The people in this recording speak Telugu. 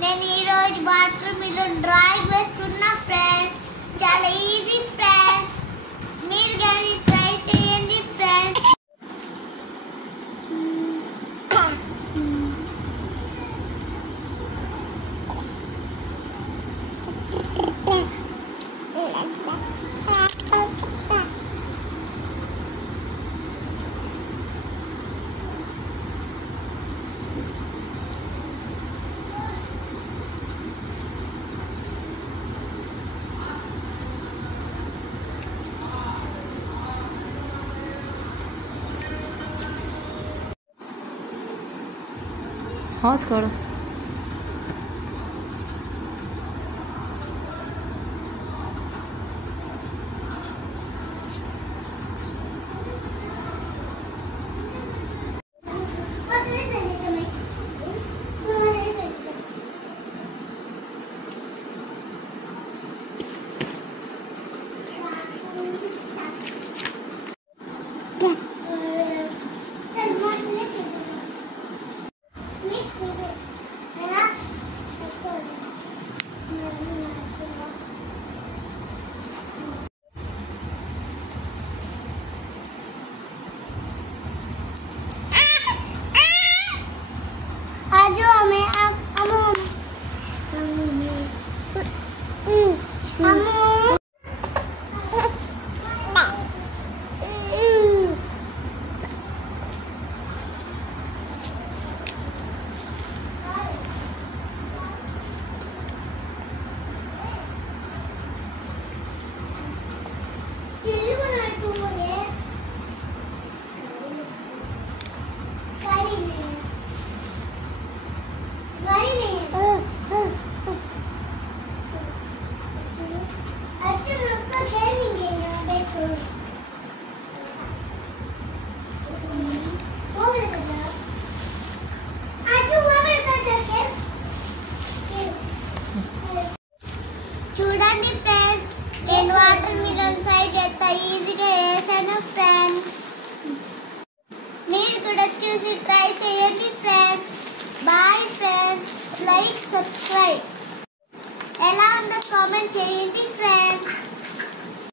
నేను ఈ రోజు వాటర్ మిలన్ డ్రాయింగ్ వేస్తున్నా ఫ్రెండ్స్. చాలా ఈజీ ఫ్రెండ్స్, మీరు కానీ ట్రై చేయండి ఫ్రెండ్స్. हाथ करो। చూడండి ఫ్రెండ్స్, నేను వాటర్ మిలన్ సైజ్ ఎంత ఈజీగా వేసాను ఫ్రెండ్స్. మీరు కూడా చూసి ట్రై చేయండి friends. Bye friends, like subscribe. ఎలా ఉందో కామెంట్ చేయండి ఫ్రెండ్స్.